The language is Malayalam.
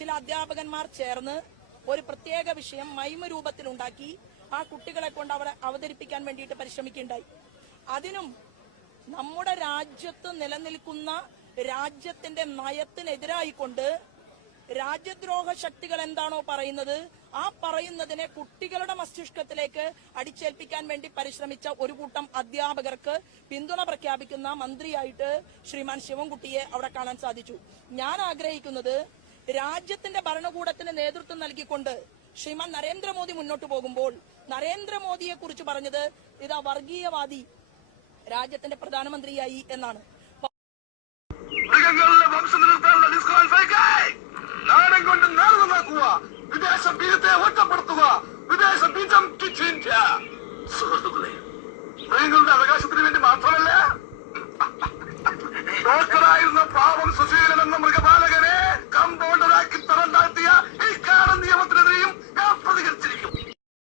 ചില അധ്യാപകന്മാർ ചേർന്ന് ഒരു പ്രത്യേക വിഷയം മൈമ രൂപത്തിലുണ്ടാക്കി ആ കുട്ടികളെ കൊണ്ട് അവരെ അവതരിപ്പിക്കാൻ വേണ്ടിയിട്ട് പരിശ്രമിക്കുകയുണ്ടായി. അതിനും നമ്മുടെ രാജ്യത്ത് നിലനിൽക്കുന്ന രാജ്യത്തിന്റെ നയത്തിനെതിരായിക്കൊണ്ട് രാജ്യദ്രോഹ ശക്തികൾ എന്താണോ പറയുന്നത് ആ പറയുന്നതിനെ കുട്ടികളുടെ മസ്തിഷ്കത്തിലേക്ക് അടിച്ചേൽപ്പിക്കാൻ വേണ്ടി പരിശ്രമിച്ച ഒരു കൂട്ടം അധ്യാപകർക്ക് പിന്തുണ പ്രഖ്യാപിക്കുന്ന മന്ത്രിയായിട്ട് ശ്രീമാൻ ശിവൻകുട്ടിയെ അവിടെ കാണാൻ സാധിച്ചു. ഞാൻ ആഗ്രഹിക്കുന്നത് രാജ്യത്തിന്റെ ഭരണകൂടത്തിന് നേതൃത്വം നൽകിക്കൊണ്ട് ശ്രീമാൻ നരേന്ദ്രമോദി മുന്നോട്ട് പോകുമ്പോൾ നരേന്ദ്രമോദിയെ കുറിച്ച് പറഞ്ഞത് ഇതാ വർഗീയവാദി രാജ്യത്തിന്റെ പ്രധാനമന്ത്രിയായി എന്നാണ്.